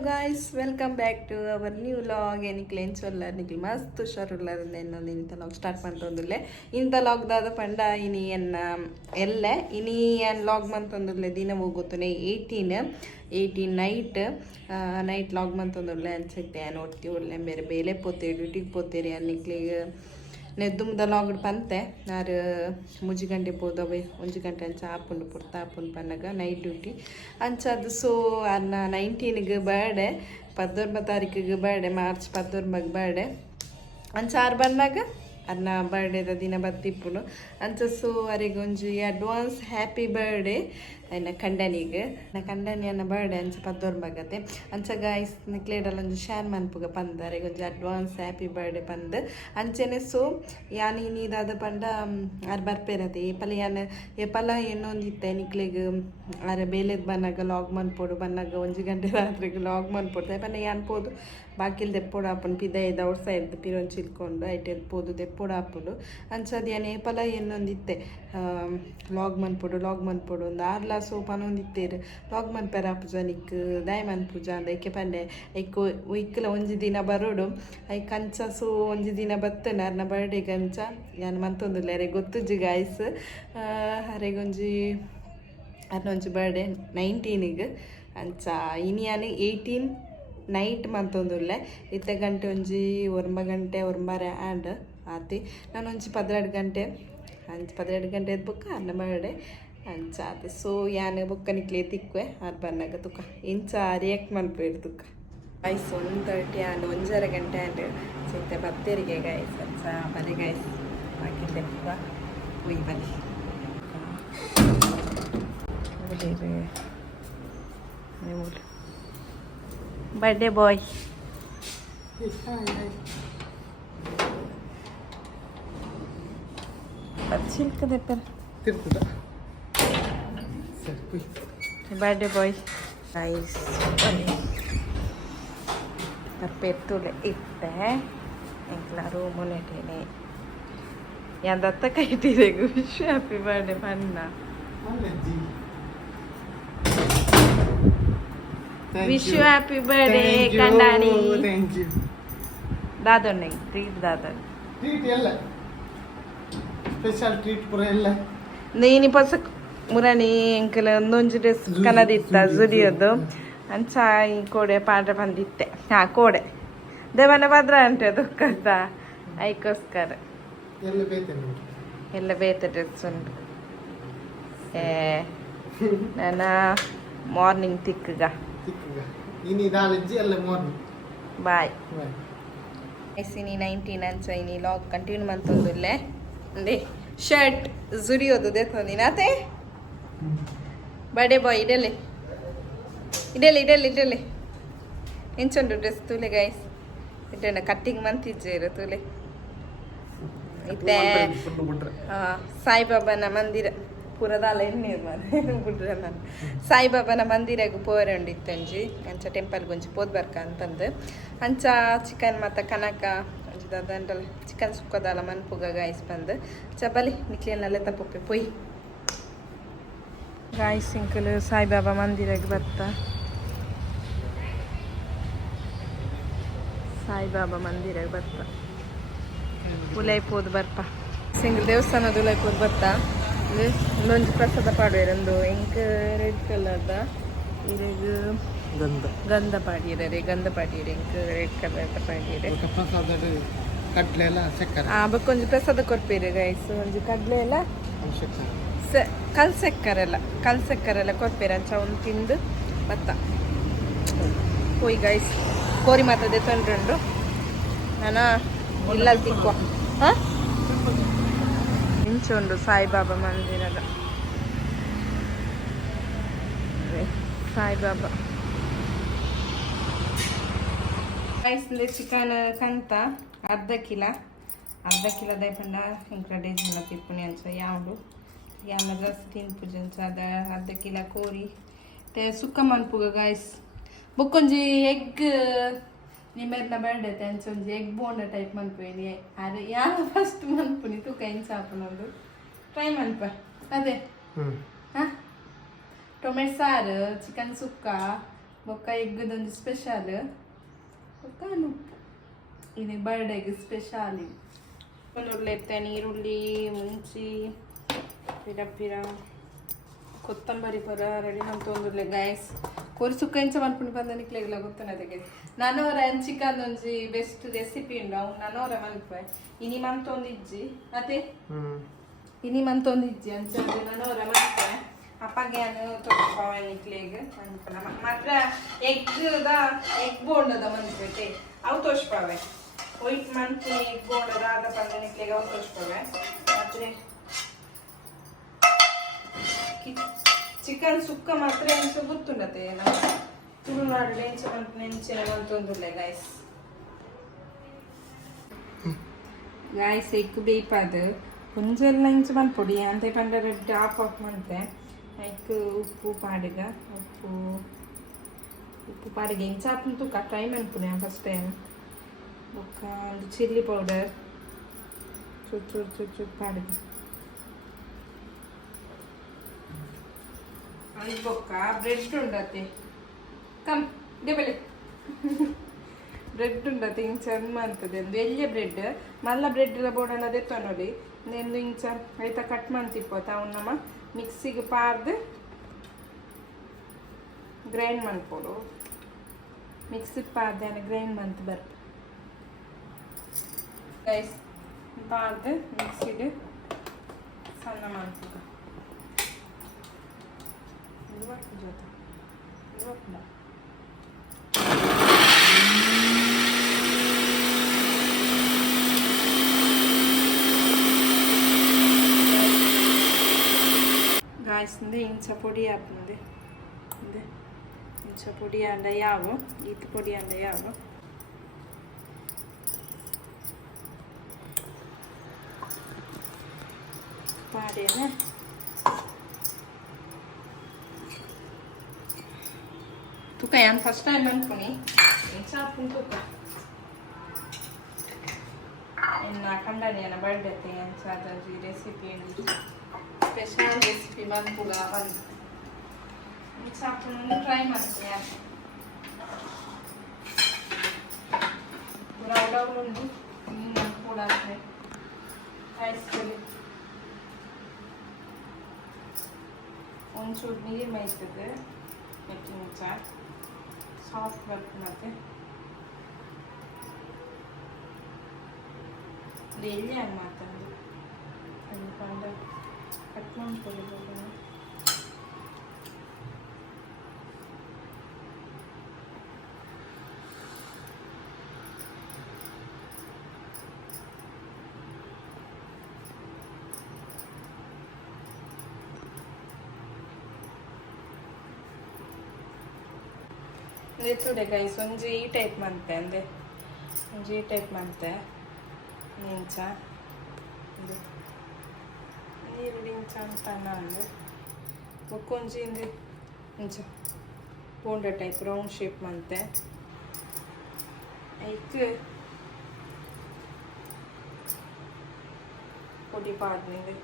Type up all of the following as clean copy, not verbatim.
guys, welcome back to our new vlog. ಎನಿಕ್ಲೆ ಎಂಚೊಲ್ಲ ನಿಕ್ಲಿ ಮಸ್ತ್ ಹುಷಾರುಳ್ಳಾರಿಂದ ಇನ್ನೊಂದು ಇಂಥ ಲಾಗ್ ಸ್ಟಾರ್ಟ್ ಮಾಡ್ತಂದುಲ್ಲೆ ಇಂಥ ಲಾಗ್ದಾದ ಪಂಡ ಇನಿ ಎನ್ನ ಎಲ್ಲ ಇನಿ ಏನು ಲಾಗ್ ಮಂತಂದುಲ್ಲೆ ದಿನ ಹೋಗುತ್ತಾನೆ 18 ನೈಟ್ ಲಾಗ್ ಮಂತಂದುಲ್ಲೆ ಅನ್ಸುತ್ತೆ ನೋಡ್ತೀವಿ ಒಳ್ಳೆ ಬೇರೆ ಬೇಲೆ ಪೋತೆ ಡ್ಯೂಟಿಗೆ ಪೋತೇರಿ ಅನ್ನಿಕ್ಲಿಗೆ ನೆದ್ದುಮ್ದ ಲಾಗ್ಡ್ ಪಂತೆ ನಾರು ಮುಜಿ ಗಂಟೆ ಹೋದವೆ 1 ಗಂಟೆ ಅಂಚ ಆಪುಂಡು ಪುರ್ತಾ ಆಪುಂಡು ಪನ್ನಗ ನೈಟ್ ಡ್ಯೂಟಿ ಅಂಚದು ಸೊ ಅನ್ನ 19ಗೆ ಬರ್ಡೆ 19 ತಾರೀಕಿಗೆ ಬರ್ಡೆ ಮಾರ್ಚ್ 19 ಬರ್ಡೆ ಅಂಚ ಆರು ಬಂದಾಗ ಅನ್ನ ಬರ್ಡೇದ ದಿನ ಬತ್ತಿಪ್ಪುನು ಅಂಚ ಸೊ ಅವರಿಗೆ ಒಂಜಿ ಅಡ್ವಾನ್ಸ್ ಹ್ಯಾಪಿ ಬರ್ಡೇ ಅನ್ನ ಕಂಡನಿಗೆ ಕಂಡನಿ ಅನ್ನ ಬರ್ಡೇ ಅಂಚ 19 ಆಗತ್ತೆ ಅಂಚ ಗಾಯ್ಸ್ ನಿಕ್ಲೇಡಲ್ಲ ಒಂಜಿ ಶೇರ್ ಮನ್ಪುಗ ಪಂದರೆ ಒಂಜಿ ಅಡ್ವಾನ್ಸ್ ಹ್ಯಾಪಿ ಬರ್ಡೇ ಪಂದ್ ಅಂಚೆನೆ ಸೊ ಯಾನ್ ನೀದಾದ ಪಂಡ ಆರು ಬರ್ಪೇರತ್ತೆ ಏಪಲ ಏನೊಂದಿತ್ತೆ ನಿಕ್ಲೆಗ್ ಆರ ಬೇಲೆದ್ ಬನ್ನಾಗ ಲಾಗ್ ಮನ್ಪೋಡು ಬನ್ನಾಗ 1 ಗಂಟೆ ರಾತ್ರಿಗೆ ಲಾಗ್ ಮನ್ಪೋಡು ಪನ್ನ ಯಾನ್ಪೋದು ಬಾಕಿಲ್ ದೆಪ್ಪೋಡು ಆಪುಂಡು ಪಿದೈದ ಔಟ್ಸ ಇರ್ದು ಪಿರೊಂಚಿ ಇಲ್ಕೊಂಡು ಐಟೆ ಎಲ್ಪೋದು ದೆಪ್ಪೋಡು ಆಪುಂಡು ಅಂಚದು ಯಾನ್ ಏಪಲ ಏನೊಂದಿತ್ತೆ ಲಾಗ್ ಮನ್ಪೋಡು ಒಂದು ಆರ್ಲ ಸೊ ಪನೊಂದಿತ್ತೇರು ಲಾಗ್ ಮನ್ಪೇರ ಆಪುಜ ನಿಕ್ ದಾಯ್ ಮನ್ಪುಜ ಅಂದ ಐಕೆ ಪಂಡೆ ಐಕ್ ಇಕ್ಕಲ 1 ದಿನ ಬರೋಡು ಐಕ್ ಅಂಚ ಸೊ 1 ದಿನ ಬತ್ತನೆ ಅರ್ನ ಬರ್ಡೇಗೆ ಅಂಚ ಯಾನ್ ಮಂತೊಂದುಲ್ಲೆ ಅರೆ ಗೊತ್ತುಜಿ ಗಾಯ್ಸ್ ಅರೆಗೊಂಜಿ ಅರ್ನೊಂಜಿ ಬರ್ಡೇ 19ಗೆ ಅಂಚ ಇನಿಯಾನು 18 ನೈಟ್ ಮಂತೊಂದುಲ್ಲೆ ಇತ್ತೆ ಗಂಟೆ ಒಂಜಿ 9 ಗಂಟೆ 9 ಆ್ಯಂಡ್ ಆತಿ ನಾನು ಒಂಜಿ 12 ಗಂಟೆ ಅಂಚ 12 ಗಂಟೆ ಎದ್ದು ಬುಕ್ಕ ಅನ್ನ ಬರ್ಡೆ ಅಂಚ ಆತಿ ಸೊ ಯಾನ್ ಬುಕ್ಕ ನಿಕ್ಲೆ ತಿಕ್ವೆ ಆರು ಬನ್ನಾಗ ತುಕ ಇಂಚ ರಿಯಾಕ್ಟ್ ಮನ್ಪೇರು ತುಕ ಗೈಸ್ 1:30 ಆ್ಯಂಡ್ 1:30 ಗಂಟೆ ಆ್ಯಂಡ್ ಚಿಂತೆ ಬತ್ತೇರಿಗೆ ಗೈಸ್ ಅಂಚ ಬಲಿ ಗೈಸ್ ಹಾಕಿದ್ದೆ ಉಯ್ ಬಲಿ birthday boy birthday boy nice ಪೆತ್ತುಲೆ ಇಟ್ಟೆ ಎಂಕ್ಲ ರೂಮುನೆಟೇನೆ ಯಾಂದತ್ತ ಕೈಟಿದೆ ವಿಶ್ ಹ್ಯಾಪಿ ಬರ್ಡೇ ಪನ್ನ ವಿಶ್ ಯು ಹ್ಯಾಪಿ ಬರ್ಡೇ ಕಂಡಾಣಿ ದಾದೊಣ್ಣೆ ಟ್ರೀಟ್ ದಾದೊಣ್ಣೆ ಟ್ರೀಟ್ ಎಲ್ಲ ಸ್ಪೆಷಲ್ ಟ್ರೀಟ್ ಪುರ ಎಲ್ಲ ನೀನಿ ಪೊಸ ಮುರಣಿ ಎಂಕಲ ಒಂದೊಂಜಿ ಡ್ರೆಸ್ ಕನದಿತ್ತ ಜುಡಿಯೋದು ಅಂಚ ಈ ಕೋಡೆ ಪಾಡ್ರೆ ಬಂದಿತ್ತೆ ಕೋಡೆ ದೇವನ ಭದ್ರ ಅಂಟೆ ದುಃಖದ ಐಕೋಸ್ಕರ ಎಲ್ಲ ಬೇತೆ ಡ್ರೆಸ್ ಉಂಟು ನನ್ನ ಮಾರ್ನಿಂಗ್ ತಿಕ್ಕಗ ಬಾಯ್ ಐಸಿನಿ 19 ಅಂಚ ಇನಿ ಲಾಗ್ ಕಂಟಿನ್ಯೂ ಮಂತೊಂದುಲ್ಲೆ ಅಂದೆ ಶರ್ಟ್ ಜುಡಿಯೋದು ದೇತೊಂದಿನಾತೆ ಬರ್ಡೇ ಬಾಯ್ ಇಡಲೆ ಇಂಚೊಂದು ಡ್ರೆಸ್ ತುಲೆ ಗೈಸ್ ಇಟ್ಟೆನ ಕಟ್ಟಿಂಗ್ ಮಂತಿಜ್ಜೇರು ತುಲೆ ಇತ್ತೆ ಸಾಯಿಬಾಬಾನ ಮಂದಿರ ಪುರದಾಲ ಎಣ್ಣೀರು ಬಿಡ್ರೆ ನಾನು ಸಾಯಿಬಾಬಾನ ಮಂದಿರಗೂ ಪೋರೆ ಉಂಡಿತ್ತಂಜಿ ಅಂಚ ಟೆಂಪಲ್ಗೆ ಒಂಜಿ ಪೋದ್ ಬರ್ಕ ಅಂತಂದು ಅಂಚ ಚಿಕನ್ ಮತ್ತು ಕನಕ ಒಂಜಿ ದಂಡಲ್ ಚಿಕನ್ ಸುಕ್ಕದಾಲ ಮನ್ಪುಗ ಗಾಯ್ಸ್ ಬಂದು ಬಲಿ ನಿಕ್ಲಿಯನ್ನೆಲ್ಲ ತಪ್ಪೊಪ್ಪೆ ಪೊಯ್ ಗಾಯ್ಸ್ ಇಂಕಲು ಸಾಯಿಬಾಬಾ ಮಂದಿರಗೆ ಬರ್ತ ಸಾಯಿಬಾಬಾ ಮಂದಿರಗೆ ಬರ್ತ ಉಲೈಪೋದು ಬರ್ಪ ಸಿಂಗಲ್ ದೇವಸ್ಥಾನದ ಉಲೈಪೋದು ಬರ್ತಾ ಇನ್ನೊಂದು ಪ್ರಸಾದ ಪಾಡ್ವೇರು ಒಂದು ಎಂಕ್ ರೆಡ್ ಕಲರ್ದ ಇರೆಗ್ ಗಂಧ ಪಾಡ್ಯರೆ ಎಂಕ್ ರೆಡ್ ಕಲರ್ದ ಪಾಡ್ಯರೆ ಕಡ್ಲೆ ಎಲ್ಲ ಸಕ್ಕರೆ ಬಕ್ಕೊಂಜಿ ಪ್ರಸಾದ ಕೊರ್ಪೇರಿ ಗೈಸ್ ಒಂಜಿ ಕಡ್ಲೆ ಎಲ್ಲ ಕಲ್ ಸಕ್ಕರೆಲ್ಲ ಕೊರ್ಪೇರಿ ಅಂಚ ಒಂದು ತಿಂದು ಬತ್ತ ಹೋಯ್ ಗೈಸ್ ಕೋರಿ ಮಾತದೆ ತೊಂಡ್ರುಂಡು ನಾನು ಇಲ್ಲ ತಿಕ್ಕುವ ಹಾಂ ಇಂಚೊಂದು ಸಾಯಿಬಾಬಾ ಮಂದಿರದ ಸಾಯಿಬಾಬಾ ರೈಸ್ಲೆ ಚಿಕನ್ ಕಂತ ಅರ್ಧ ಕಿಲ ದಯಪಂಡ ಇಂಕ ಡೇಜಿನ ತಿಪ್ಪುನಿ ಅಂಚ ಯಾವುದು ಯಾನ ರಸ್ ತಿನ್ಪುಜಿ ಅಂಚ ಅದ ಅರ್ಧ ಕಿಲ ಕೋರಿ ತೆ ಸುಕ್ಕ ಮನ್ಪುಗ ಗಾಯ್ಸ್ ಬೊಕ್ಕೊಂಜಿ ಎಗ್ ನಿಮ್ಮೆಲ್ಲ ಬರ್ಡೇ ಅಂಚ ಒಂಜಿ ಎಗ್ ಬೋಂಡ ಟೈಪ್ ಮನ್ಪುನಿ ಅರೆ ಯಾವ ಫಸ್ಟ್ ಮನ್ಪುನಿ ತೂಕ ಇಂಚ ಹಾಪುನೊಂದು ಟ್ರೈ ಮನ್ಪ ಅದೇ ಹಾಂ ಟೊಮೆಟೊ ಸಾರು ಚಿಕನ್ ಸುಕ್ಕ ಬೊಕ್ಕ ಎಗ್ಗದೊಂದು ಸ್ಪೆಷಲ್ ಬೊಕ್ಕ ಉಪ್ಪು ಇದು ಬರ್ಡೇಗೆ ಸ್ಪೆಷಲ್ ಇದು ಒಂದು ಉಳ್ಳೆತ್ತೆ ನೀರುಳ್ಳಿ ಮುಂಚಿ ಪಿರ ಕೊತ್ತಂಬರಿ ಪರ ರೆಡಿ ಮಂತೊಂದುಲ್ಲೆ ಗೈಸ್ ಕೊರಿ ಸುಕ್ಕ ಇಂಚ ಮನ್ಪುಂಡು ಬಂದನಿಕ್ಲೆಗ್ಲ ಗೊತ್ತನದಕ್ಕೆ ನನವರ ಚಿಕನ್ ಒಂಜಿ ಬೆಸ್ಟ್ ರೆಸಿಪಿ ಉಂಡು ಅವ್ನು ನನವರ ಮನ್ಪೆ ಇನಿ ಮಂತೊಂದಿಜ್ಜಿ ಮತ್ತೆ ಇನಿ ಮಂತೊಂದಿಜ್ಜಿ ಅಂಚಂದು ನನವರ ಮನ್ಪೆ ಅಪ್ಪಗೆ ನಾನು ತೋರಿಸ್ಪಾವನಿಕ್ಲೆಗ್ ಮನ್ಪನ ಮಾತ್ರ ಎಗ್ ಬೋಂಡದ ಮನ್ಪೆ ಅವು ತೋರಿಸ್ಪಾವೆ ವೈಟ್ ಮನ್ಪುನಿ ಎಗ್ ಬೋಂಡದ ಆದ ಬಂದನಿಕ್ಲೆಗ್ ಅವು ತೋರಿಸ್ಪಾವೆ ಮತ್ತೆ ಚಿಕನ್ ಸುಕ್ಕ ಮಾತ್ರ ಎಂಚ ಗೊತ್ತುಂಡತೆ ನಮ್ಮ ತುಳುನಾಡು ಎಂಚಿನ ಮಂತೊಂದುಲ್ಲೆ ಗಾಯ್ಸ್ ಎಗ್ ಬೇಯ್ಪದು ಒಂಜೆಲ್ಲ ಇಂಚ ಮನ್ಪೊಡಿ ಅಂತ ಪಂಡ ರೆಡ್ ಆಫ್ ಮಂತೆ ಐಕ್ ಉಪ್ಪು ಪಾಡಿಗ ಉಪ್ಪು ಪಾಡಿಗೆ ಇಂಚ ಹಾಪು ತುಕ್ಕ ಟ್ರೈ ಮನ್ಪುನೆ ಫಸ್ಟ್ ಟೈಮ್ ಬೊಕ್ಕ ಒಂದು ಚಿಲ್ಲಿ ಪೌಡರ್ ಚೂರು ಪಾಡಿಗ ಅದು ಬೊಕ್ಕ ಬ್ರೆಡ್ ಉಂಡತೆ ಕಮ್ ಡೇಬಲೆ ಬ್ರೆಡ್ ಉಂಡತೆ ಇಂಚ ಅಂತದೆ ಒಂದು ಎಳ್ಳೆ ಬ್ರೆಡ್ ಮಲ್ಲ ಬ್ರೆಡ್ ಬೋರ್ಡನ್ನ ದೆತ್ತ ನೋಡಿ ನೆಂದು ಇಂಚ ಐತ ಕಟ್ ಮಂತಿಪ್ಪೋತ ಅವನ್ನ ಮಿಕ್ಸಿಗೆ ಪಾರ್ದು ಗ್ರೈಂಡ್ ಮಾಡ್ಕೊಡು ಮಿಕ್ಸಿಗೆ ಪಾರ್ದೆ ಗ್ರೈಂಡ್ ಮಂತ್ ಬರ್ತು ಗೈಸ್ ಪಾರ್ದು ಮಿಕ್ಸಿಗೆ ಸಣ್ಣ ಮಾಡ್ತೀವಿ ಗಾಯ್ಸಿಂದ ಇಂಚ ಪೊಡಿ ಹಾಕ್ತದೆ ಇಂಚ ಪೊಡಿ ಅಂಡ ಯಾವ ಈತ ಪೊಡಿ ಅಂಡ ಯಾವ ಪಾಡೇನ ತುಕ ಏನು ಫಸ್ಟ್ ಟೈಮ್ ಅನ್ಕೊನಿ ಇಂಚ ಹಾಕ್ತೀನಿ ತುಕ ಇನ್ನು ಕಂಡನೇನ ಬರ್ಡೇ ಅಂತ ಅದಂಜಿ ರೆಸಿಪಿ ಸ್ಪೆಷಲ್ ರೆಸಿಪಿ ಬಂದ್ಕೂಡ ಬಂದು ಇಂಚ ಹಾಕ್ಕೊಂಡು ಟ್ರೈ ಮಾಡ್ತೀನಿ ರೌಡೌಡುಂಡು ಮೀನು ಕೂಡ ರೈಸ್ಗೆ ಒಂಚೂರು ನೀರು ಮೈತದೆ ಇಂಚ ಸಾಫ್ಟ್ ಬರ್ತದೆ ಮತ್ತೆ ಎಲ್ಲಿ ಹಂಗೆ ಮಾತಾಡೋದು ಅಂದ್ಕೊಂಡು ಕಟ್ ಮಾಡ್ಕೊಳ್ಬೋದು ತುಡೆ ಗೈಸ್ ಒಂಜಿ ಈ ಟೈಪ್ ಮಂತೆ ಅಂದೆ ಒಂಜಿ ಈ ಟೈಪ್ ಮಂತೆ ಇಂಚ ನೀರುಳ್ಳಿ ಇಂಚ ಅಂತ ನಾನು ಒಕ್ಕೊಂಜಿ ಇಂಚ ಬೋಂಡ ಟೈಪ್ ರೌಂಡ್ ಶೇಪ್ ಮಂತೆ ಐಕ್ పొడి పాడినది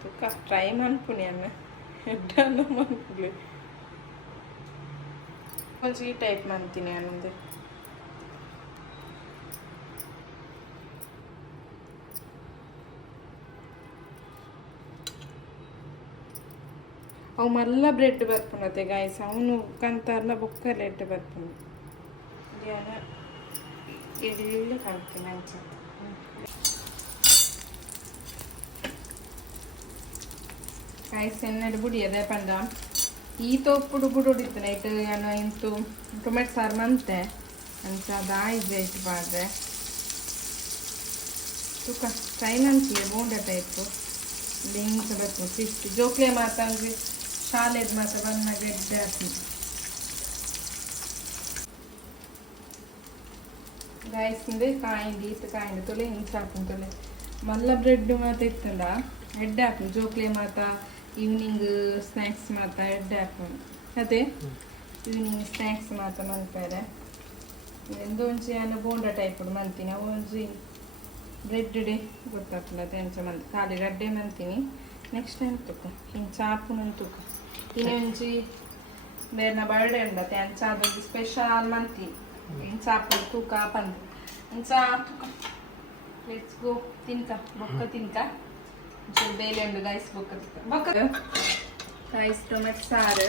ತುಕ್ಕ ಟ್ರೈ ಮಾಡ್ಪುಣ್ಯಾನ ಎಡ್ಡನ್ನ ಮಾಡ್ಕೊಳ್ಳಿ కొంచెం ఈ టైప్ మంతిని అనుంది ಅವು ಮಲ್ಲ ಬ್ರೆಡ್ ಬರ್ಪುನತೆ ಗಾಯ್ಸ್ ಅವನು ಕಂತಾರ್ಲ ಬೊಕ್ಕ ಬ್ರೆಡ್ ಬರ್ಪುನ ಧ್ಯಾನ ಎಲ್ಲಿ ಹಾಕ್ತೀನಿ ಅಂಚ ಗಾಯ್ಸ್ ಎನ್ನಡು ಬುಡಿ ಅದೇ ಪಂಡ ಈ ತೋಪುಡು ಬುಡು ಹೊಡಿತು ನೈಟ್ ಏನೋ ಇಂತು ಟೊಮೆಟೊ ಸಾರು ಮಂತೆ ಅಂಚ ದಾಯಿದೆ ಇಟ್ಟು ಬಾಡ್ರೆ ತುಕ ಚೈನಂತಿ ಬೋಂಡ ಟೈಪು ಲಿಂಕ್ ಬೇಕು ಫಿಫ್ಟಿ ಜೋಕ್ಲೆ ಮಾತಂದ್ರೆ ಶಾಲೆದ ಮಾತ ಬಣ್ಣ ಗೆಡ್ಡೆ ಹಾಕಿ ಗಾಯಸಿಂದೆ ಕಾಯಿಂದು ಈತ ಕಾಯಿಂದು ತೊಲೆ ಇಂಚ ಹಾಕೊಂಡು ತೊಲೆ ಮಲ್ಲ ಬ್ರೆಡ್ ಮಾತ ಇತ್ತಂಡ ಎಡ್ಡೆ ಹಾಕು ಜೋಕ್ಲೆ ಮಾತ ಈವ್ನಿಂಗ್ ಸ್ನ್ಯಾಕ್ಸ್ ಮಾತ ಎಡ್ಡೆ ಹಾಕೊಂಡು ಅದೇ ಈವ್ನಿಂಗ್ ಸ್ನ್ಯಾಕ್ಸ್ ಮಾತ ಮನ್ಪೇರೆ ಎಂದೊಂಚಿ ನಾನು ಬೋಂಡ ಟೈಪ್ ಮಂತೀನಿ ಅವು ಒಂಜಿ ಬ್ರೆಡ್ ಡೇ ಗೊತ್ತಾಗ್ತಲ್ಲ ಅದು ಎಂಚ ಮಂತ್ ಖಾಲಿ ಗಡ್ಡೆ ಮಂತೀನಿ ನೆಕ್ಸ್ಟ್ ಟೈಮ್ ತುಕ ಹಿಂಗೆ ಚಾಪುನ ತುಕ ಇನ್ನೊಂಜಿ ಬೇರೆ ಬರ್ಡೇ ಉಂಡ ಎಂಚ ಅದೊಂದು ಸ್ಪೆಷಲ್ ಮಂತಿ ಎಂಚ ಹಾಕೊಂಡು ತೂಕ ಪಂದ್ ಎಂಚ ತೂಕ ಲೆಟ್ಸ್ ಗೋ ತಿನ್ಕ ಬೊಕ್ಕ ತಿನ್ಕ ಒಂಚೂರು ಬೇಲೆ ಉಂಡು ಗೈಸ್ ಬೊಕ್ಕ ತಿನ್ಕ ಬೊಕ್ಕ ಗೈಸ್ ಟೊಮೆಟೊ ಸಾರು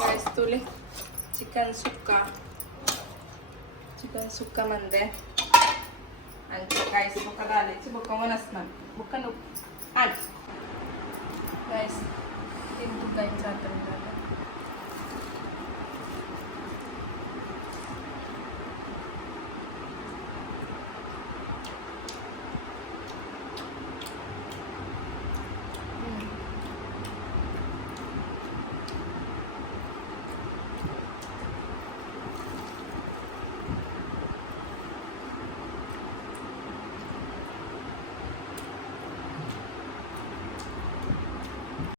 ಗೈಸ್ ತುಳಿ ಚಿಕನ್ ಸುಕ್ಕ ಮಂದೆ ಅಂಚೆ ಗೈಸ್ ಬೊಕ್ಕ ದಾಲಿಚ್ಚಿ ಬೊಕ್ಕ ಮನಸ್ನ ಬೊಕ್ಕ ನುಪ್ಪು ಆಯ್ತು ಗೈಸ್ ತಿಂದು ಗೈಸ್ ಆಗ್ತದೆ